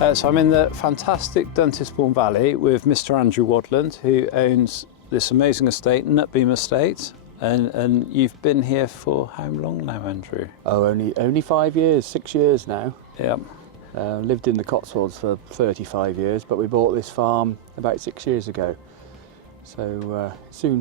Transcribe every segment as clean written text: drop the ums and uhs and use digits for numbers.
So I'm in the fantastic Duntisbourne Valley with Mr. Andrew Wadland, who owns this amazing estate, Nutbeam Estate. And you've been here for how long now, Andrew? Oh, only 5 years, 6 years now. Yeah. Lived in the Cotswolds for 35 years, but we bought this farm about 6 years ago. So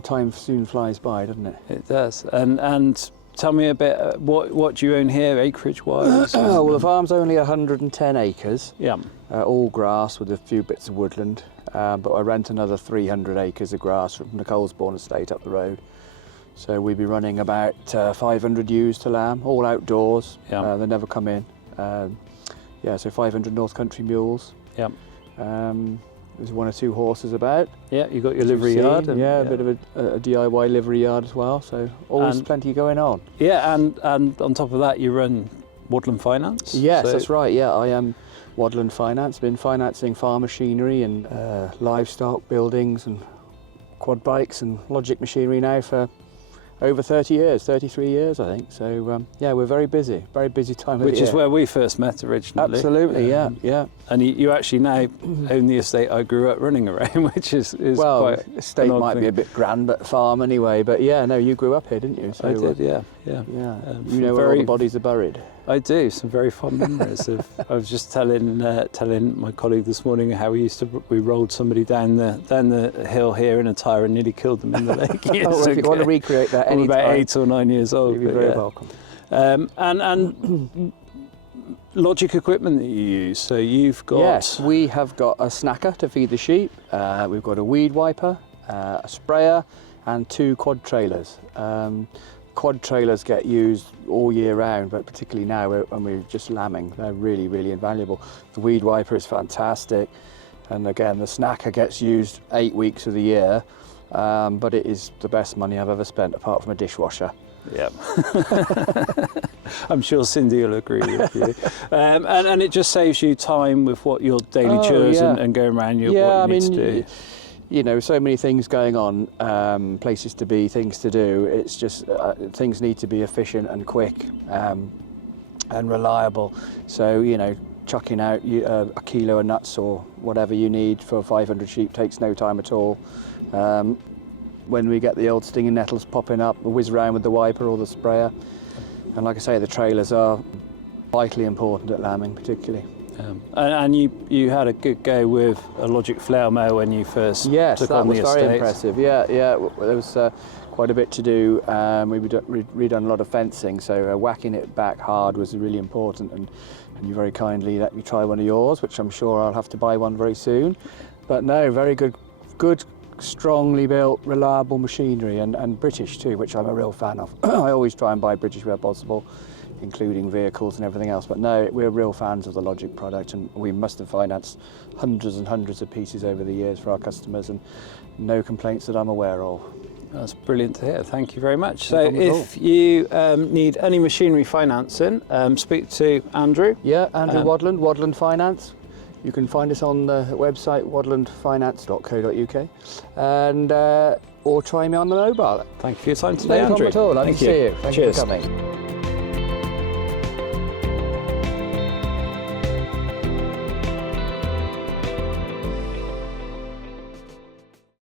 time soon flies by, doesn't it? It does. And tell me a bit, what do you own here, acreage-wise? Well, the farm's only 110 acres. Yeah. All grass with a few bits of woodland, but I rent another 300 acres of grass from the Cotswolds estate up the road. So we'd be running about 500 ewes to lamb, all outdoors. Yeah. They never come in. So 500 North Country Mules. Yeah. There's 1 or 2 horses about. Yeah, you've got your livery yard. And, a bit of a DIY livery yard as well, so always plenty going on. Yeah, and on top of that you run Wadland Finance? Yes, that's right, yeah, I am Wadland Finance, been financing farm machinery and livestock, buildings and quad bikes and logic machinery now for over 30 years, 33 years I think. So yeah, we're very busy time of the year. Which is where we first met originally. Absolutely, yeah. And you actually now own the estate I grew up running around, which is well, quite estate might be a bit grand, but farm anyway. But yeah, no, you grew up here, didn't you? So, I did, yeah. You know where all the bodies are buried. I do, some very fond memories of. I was just telling my colleague this morning how we rolled somebody down the hill here in a tyre and nearly killed them in the lake. Well, if you want to recreate that any about time, 8 or 9 years old. you'd be very welcome. And logic equipment that you use. So you've got. Yes, we have got a snacker to feed the sheep. We've got a weed wiper, a sprayer, and 2 quad trailers. Quad trailers get used all year round, but particularly now when we're just lambing, they're really, really invaluable. The weed wiper is fantastic, and again, the snacker gets used 8 weeks of the year, but it is the best money I've ever spent, apart from a dishwasher. Yeah, I'm sure Cindy will agree with you. And it just saves you time with what your daily chores and going around what you need to do. You know, so many things going on, places to be, things to do. It's just things need to be efficient and quick and reliable. So, you know, chucking out a kilo of nuts or whatever you need for 500 sheep takes no time at all. When we get the old stinging nettles popping up, we whiz around with the wiper or the sprayer. And like I say, the trailers are vitally important at lambing particularly. And you had a good go with a Logic flail mower when you first took on the estate. Yes, that was very impressive. Yeah, there was quite a bit to do. We'd redone a lot of fencing, so whacking it back hard was really important. And you very kindly let me try one of yours, which I'm sure I'll have to buy one very soon. But no, very good, strongly built, reliable machinery, and British too, which I'm a real fan of. I always try and buy British where possible, including vehicles and everything else. But no, we're real fans of the Logic product, and we must have financed hundreds and hundreds of pieces over the years for our customers, and no complaints that I'm aware of. That's brilliant to hear. Thank you very much. So if you need any machinery financing, speak to Andrew. Yeah, Andrew Wadland, Wadland Finance. You can find us on the website wadlandfinance.co.uk, and or try me on the mobile. Thank you for your time today, No Andrew. problem at all. Nice to see you. Thank you Cheers. for coming.